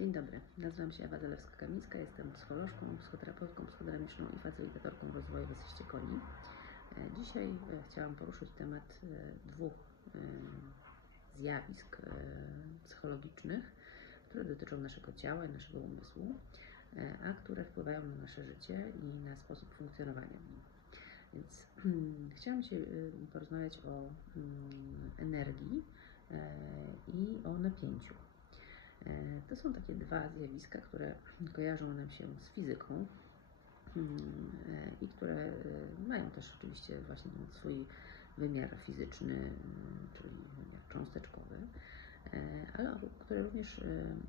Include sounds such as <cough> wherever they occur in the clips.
Dzień dobry, nazywam się Ewa Zalewska-Kamińska, jestem psycholożką, psychoterapeutką, psychodynamiczną i facylitatorką rozwoju w Asyście Koni. E, Dzisiaj e, chciałam poruszyć temat e, dwóch zjawisk psychologicznych, które dotyczą naszego ciała i naszego umysłu, a które wpływają na nasze życie i na sposób funkcjonowania w nim. Więc <clears throat> chciałam się porozmawiać o mm, energii i o napięciu. E, To są takie dwa zjawiska, które kojarzą nam się z fizyką mm, e, i które e, mają też oczywiście właśnie swój wymiar fizyczny, mm, czyli wymiar cząsteczkowy, ale które również mm,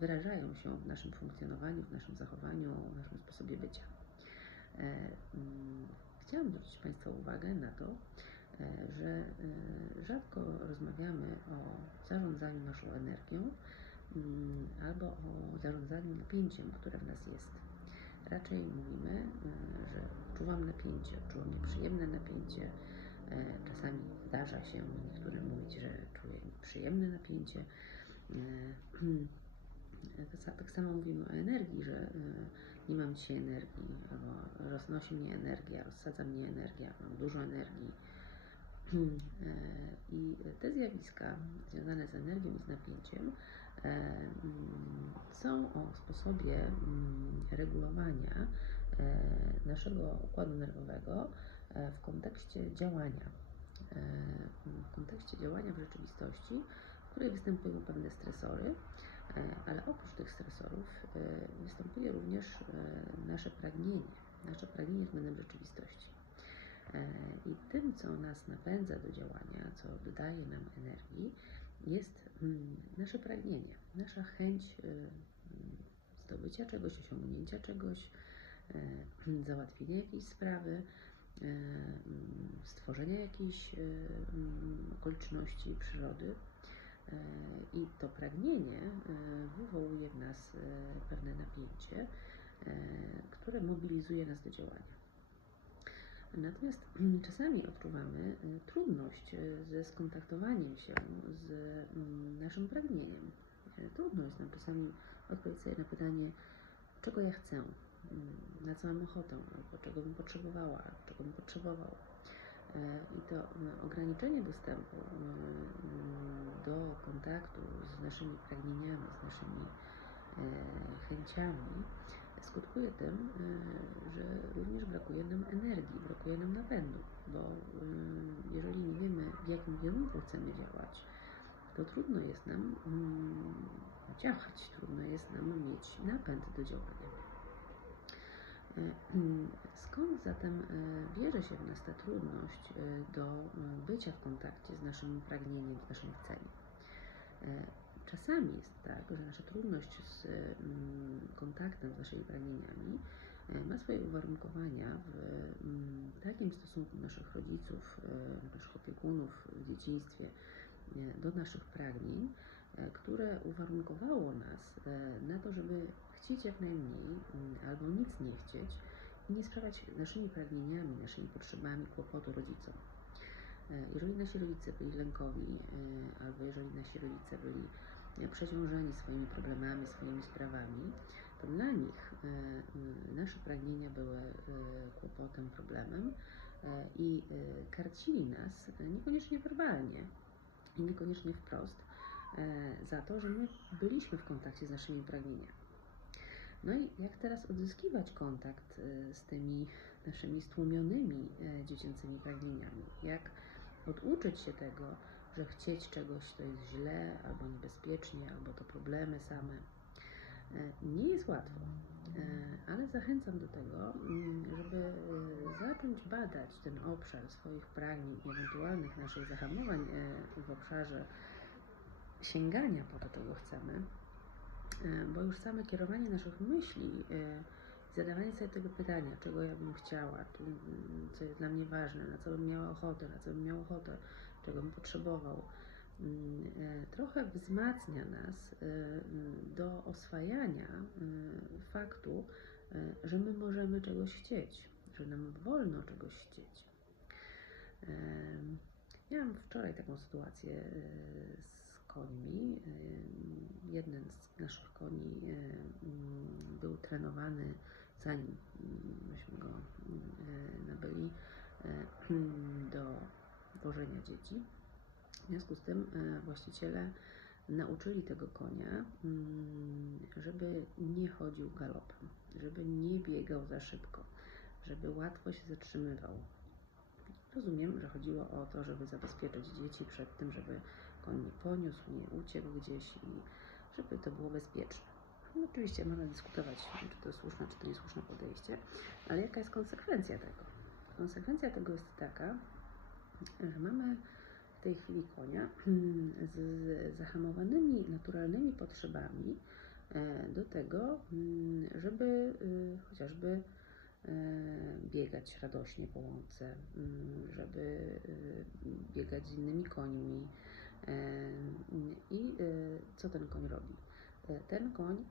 wyrażają się w naszym funkcjonowaniu, w naszym zachowaniu, w naszym sposobie bycia. Chciałam zwrócić Państwa uwagę na to, że e, rzadko rozmawiamy o zarządzaniu naszą energią mm, albo o zarządzaniu napięciem, które w nas jest. Raczej mówimy, e, że odczuwam napięcie, odczuwam nieprzyjemne napięcie. E, Czasami zdarza się niektórym mówić, że czuję nieprzyjemne napięcie. E, <clears throat> Tak sa- samo mówimy o energii, że e, nie mam dzisiaj energii, albo roznosi mnie energia, rozsadza mnie energia, mam dużo energii. E, I te zjawiska związane z energią i z napięciem e, mm, są o sposobie mm, regulowania e, naszego układu nerwowego w kontekście działania. W kontekście działania w rzeczywistości, w której występują pewne stresory, ale oprócz tych stresorów występuje również nasze pragnienie, nasze pragnienie względem rzeczywistości. E, I tym, co nas napędza do działania, co dodaje nam energii, jest mm, nasze pragnienie, nasza chęć e, zdobycia czegoś, osiągnięcia czegoś, e, <clears throat> załatwienia jakiejś sprawy, mm, stworzenia jakiejś mm, okoliczności przyrody. I to pragnienie wywołuje w nas pewne napięcie, które mobilizuje nas do działania. Natomiast <clears throat> czasami odczuwamy e, trudność e, ze skontaktowaniem się z mm, naszym pragnieniem. E, Trudno jest nam czasami odpowiedzieć sobie na pytanie, czego ja chcę, mm, na co mam ochotę, albo czego bym potrzebowała, czego bym potrzebował. I to ograniczenie dostępu mm, do kontaktu z naszymi pragnieniami, z naszymi chęciami skutkuje tym, e, że również brakuje nam energii, brakuje nam napędu, bo e, jeżeli nie wiemy, w jakim kierunku chcemy działać, to trudno jest nam mm, działać, trudno jest nam mieć napęd do działania. E, <clears throat> Skąd zatem bierze się w nas ta trudność do bycia w kontakcie z naszym pragnieniem, z naszym chceniem? Czasami jest tak, że nasza trudność z mm, kontaktem z naszymi pragnieniami e, ma swoje uwarunkowania w mm, takim stosunku naszych rodziców, e, naszych opiekunów w dzieciństwie e, do naszych pragnień, które uwarunkowało nas na to, żeby chcieć jak najmniej mm, albo nic nie chcieć i nie sprawiać naszymi pragnieniami, naszymi potrzebami kłopotu rodzicom. Jeżeli nasi rodzice byli lękowi, albo jeżeli nasi rodzice byli przeciążeni swoimi problemami, swoimi sprawami, to dla nich e, nasze pragnienia były e, kłopotem, problemem e, i karcili nas niekoniecznie werbalnie i niekoniecznie wprost za to, że my byliśmy w kontakcie z naszymi pragnieniami. No i jak teraz odzyskiwać kontakt z tymi naszymi stłumionymi dziecięcymi pragnieniami? Jak oduczyć się tego, że chcieć czegoś to jest źle, albo niebezpiecznie, albo to problemy same? E, Nie jest łatwo, e, ale zachęcam do tego, mm, żeby e, zacząć badać ten obszar swoich pragnień ewentualnych naszych zahamowań w obszarze sięgania po to, czego chcemy, bo już same kierowanie naszych myśli, zadawanie sobie tego pytania, czego ja bym chciała, mm, co jest dla mnie ważne, na co bym miała ochotę, na co bym miał ochotę, czego bym potrzebował, mm, e, trochę wzmacnia nas e, do oswajania e, faktu, że my możemy czegoś chcieć, że nam wolno czegoś chcieć. Miałam wczoraj taką sytuację z końmi. Jeden z naszych koni mm, był trenowany, zanim mm, myśmy go nabyli, <clears throat> do wożenia dzieci. W związku z tym e, właściciele nauczyli tego konia, mm, żeby nie chodził galopem, żeby nie biegał za szybko, żeby łatwo się zatrzymywał. Rozumiem, że chodziło o to, żeby zabezpieczyć dzieci przed tym, żeby koń nie poniósł, nie uciekł gdzieś i żeby to było bezpieczne. No, oczywiście można dyskutować, czy to jest słuszne, czy to niesłuszne podejście, ale jaka jest konsekwencja tego? Konsekwencja tego jest taka, mamy w tej chwili konia z zahamowanymi naturalnymi potrzebami e, do tego, mm, żeby y, chociażby e, biegać radośnie po łące, mm, żeby y, biegać z innymi końmi. E, I y, co ten koń robi? E, Ten koń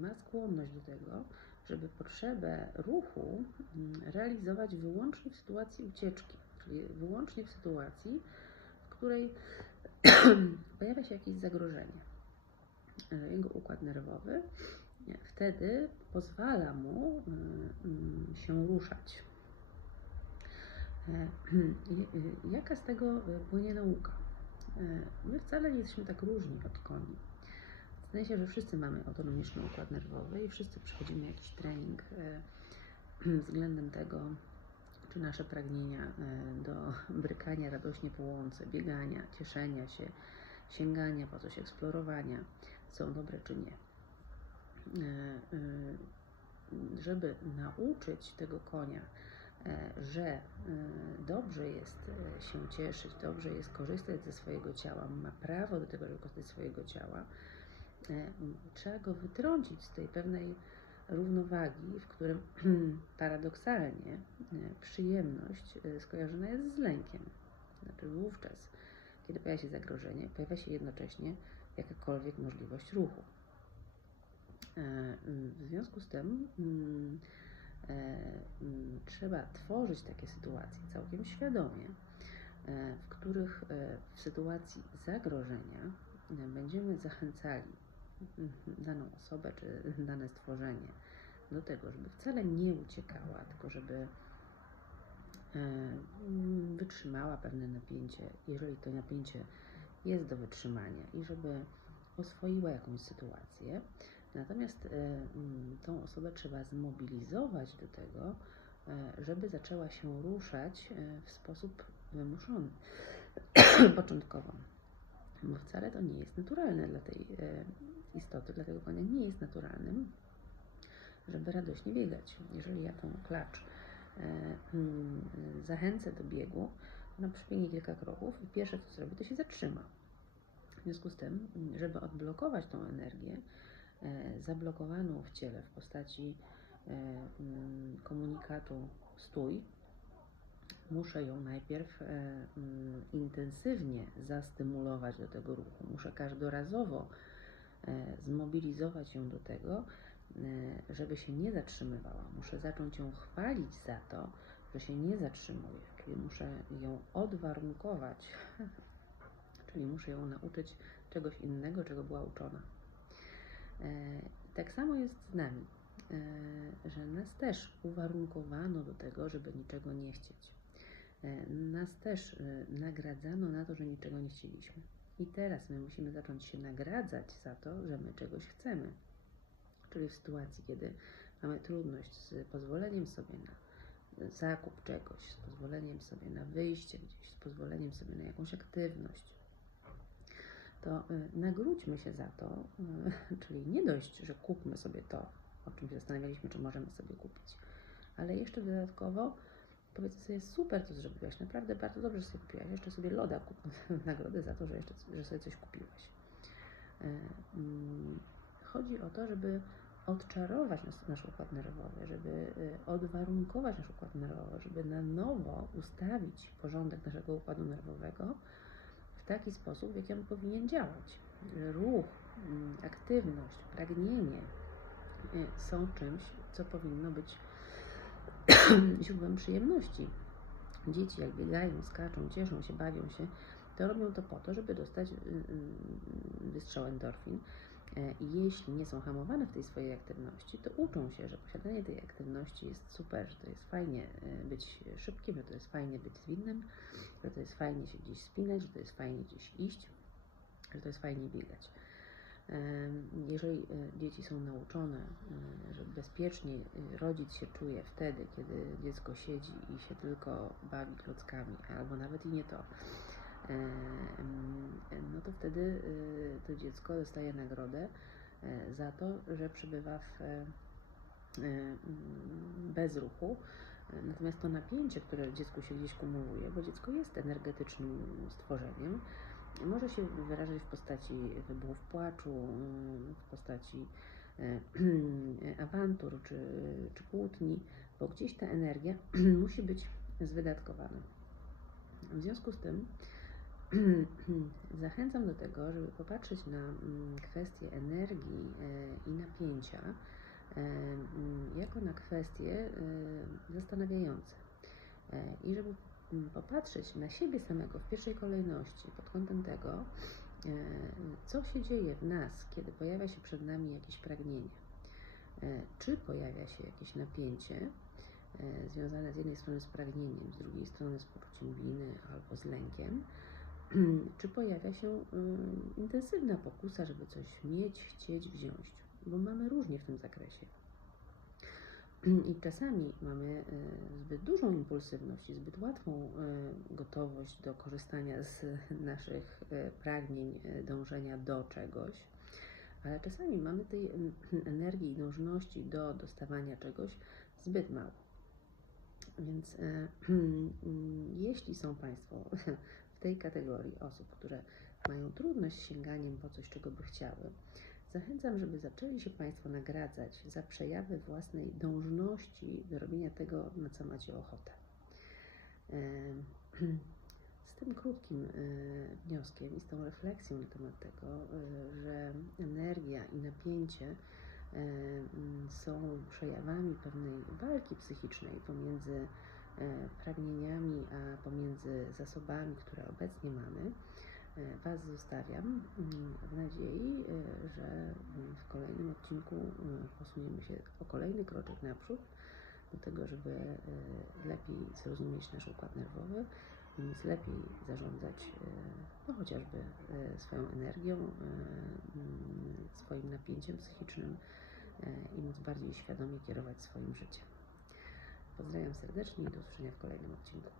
ma skłonność do tego, żeby potrzebę ruchu mm, realizować wyłącznie w sytuacji ucieczki, czyli wyłącznie w sytuacji, w której <clears throat> pojawia się jakieś zagrożenie. E, Jego układ nerwowy wtedy pozwala mu y, mm, się ruszać. E, <clears throat> Jaka z tego płynie nauka? E, My wcale nie jesteśmy tak różni od koni. W sensie, że wszyscy mamy autonomiczny układ nerwowy i wszyscy przechodzimy jakiś trening e, <clears throat> względem tego, czy nasze pragnienia e, do brykania radośnie po łące, biegania, cieszenia się, sięgania po coś, eksplorowania są dobre czy nie. E, e, Żeby nauczyć tego konia, że dobrze jest się cieszyć, dobrze jest korzystać ze swojego ciała, ma prawo do tego, żeby korzystać ze swojego ciała, trzeba go wytrącić z tej pewnej równowagi, w którym <clears throat> paradoksalnie e, przyjemność e, skojarzona jest z lękiem. Znaczy wówczas, kiedy pojawia się zagrożenie, pojawia się jednocześnie jakakolwiek możliwość ruchu. E, W związku z tym mm, trzeba tworzyć takie sytuacje całkiem świadomie, w których w sytuacji zagrożenia będziemy zachęcali daną osobę czy <laughs> dane stworzenie do tego, żeby wcale nie uciekała, tylko żeby e, wytrzymała pewne napięcie, jeżeli to napięcie jest do wytrzymania i żeby oswoiła jakąś sytuację. Natomiast e, mm, tą osobę trzeba zmobilizować do tego, e, żeby zaczęła się ruszać w sposób wymuszony <clears throat> początkowo. Bo wcale to nie jest naturalne dla tej istoty, dla tego konia nie jest naturalnym, żeby radośnie biegać. Jeżeli ja tą klacz e, mm, zachęcę do biegu, ona przebiegnie kilka kroków i pierwsze co zrobi, to się zatrzyma. W związku z tym, żeby odblokować tą energię e, zablokowaną w ciele w postaci e, mm, komunikatu stój, muszę ją najpierw mm, intensywnie zastymulować do tego ruchu. Muszę każdorazowo zmobilizować ją do tego, e, żeby się nie zatrzymywała. Muszę zacząć ją chwalić za to, że się nie zatrzymuje, czyli muszę ją odwarunkować, <laughs> czyli muszę ją nauczyć czegoś innego, czego była uczona. E, Tak samo jest z nami, e, że nas też uwarunkowano do tego, żeby niczego nie chcieć. E, Nas też e, nagradzano na to, że niczego nie chcieliśmy. I teraz my musimy zacząć się nagradzać za to, że my czegoś chcemy. Czyli w sytuacji, kiedy mamy trudność z pozwoleniem sobie na zakup czegoś, z pozwoleniem sobie na wyjście gdzieś, z pozwoleniem sobie na jakąś aktywność, to y, nagródźmy się za to, y, <laughs> czyli nie dość, że kupmy sobie to, o czym się zastanawialiśmy, czy możemy sobie kupić, ale jeszcze dodatkowo powiedzmy sobie, super to zrobiłaś, naprawdę bardzo dobrze sobie kupiłaś, jeszcze sobie loda kup <laughs> nagrodę za to, że, jeszcze, że sobie coś kupiłaś. Y, mm, Chodzi o to, żeby odczarować nas, nasz układ nerwowy, żeby y, odwarunkować nasz układ nerwowy, żeby na nowo ustawić porządek naszego układu nerwowego w taki sposób, w jaki on powinien działać. Ruch, mm, aktywność, pragnienie y, są czymś, co powinno być <clears throat> źródłem przyjemności. Dzieci jak biegają, skaczą, cieszą się, bawią się, to robią to po to, żeby dostać y, y, wystrzał endorfin. E, I jeśli nie są hamowane w tej swojej aktywności, to uczą się, że posiadanie tej aktywności jest super, że to jest fajnie e, być szybkim, że to jest fajnie być zwinnym, że to jest fajnie się gdzieś spinać, że to jest fajnie gdzieś iść, że to jest fajnie biegać. Jeżeli e, dzieci są nauczone, e, że bezpiecznie e, rodzic się czuje wtedy, kiedy dziecko siedzi i się tylko bawi klockami, albo nawet i nie to, no to wtedy to dziecko dostaje nagrodę za to, że przebywa w, bez ruchu. Natomiast to napięcie, które w dziecku się gdzieś kumuluje, bo dziecko jest energetycznym stworzeniem, może się wyrażać w postaci wybuchów płaczu, w postaci e, <clears throat> awantur czy, czy kłótni, bo gdzieś ta energia <clears throat> musi być zwydatkowana. W związku z tym <clears throat> zachęcam do tego, żeby popatrzeć na mm, kwestię energii e, i napięcia e, mm, jako na kwestie zastanawiające. I żeby popatrzeć na siebie samego w pierwszej kolejności pod kątem tego, e, co się dzieje w nas, kiedy pojawia się przed nami jakieś pragnienie. E, Czy pojawia się jakieś napięcie e, związane z jednej strony z pragnieniem, z drugiej strony z poczuciem winy albo z lękiem, <clears throat> czy pojawia się intensywna pokusa, żeby coś mieć, chcieć, wziąć, bo mamy różnie w tym zakresie. I czasami mamy e, zbyt dużą impulsywność i zbyt łatwą e, gotowość do korzystania z naszych e, pragnień, dążenia do czegoś, ale czasami mamy tej energii i dążności do dostawania czegoś zbyt mało. Więc <clears throat> jeśli są Państwo w tej kategorii osób, które mają trudność z sięganiem po coś, czego by chciały, Zachęcam, żeby zaczęli się Państwo nagradzać za przejawy własnej dążności do robienia tego, na co macie ochotę. <clears throat> Z tym krótkim e, wnioskiem i z tą refleksją na temat tego, e, że energia i napięcie e, są przejawami pewnej walki psychicznej pomiędzy pragnieniami, a pomiędzy zasobami, które obecnie mamy, Was zostawiam mm, w nadziei, że mm, w kolejnym odcinku mm, posuniemy się o kolejny kroczek naprzód do tego, żeby e, lepiej zrozumieć nasz układ nerwowy móc lepiej zarządzać e, no, chociażby e, swoją energią, mm, swoim napięciem psychicznym i móc bardziej świadomie kierować swoim życiem. Pozdrawiam serdecznie i do usłyszenia w kolejnym odcinku.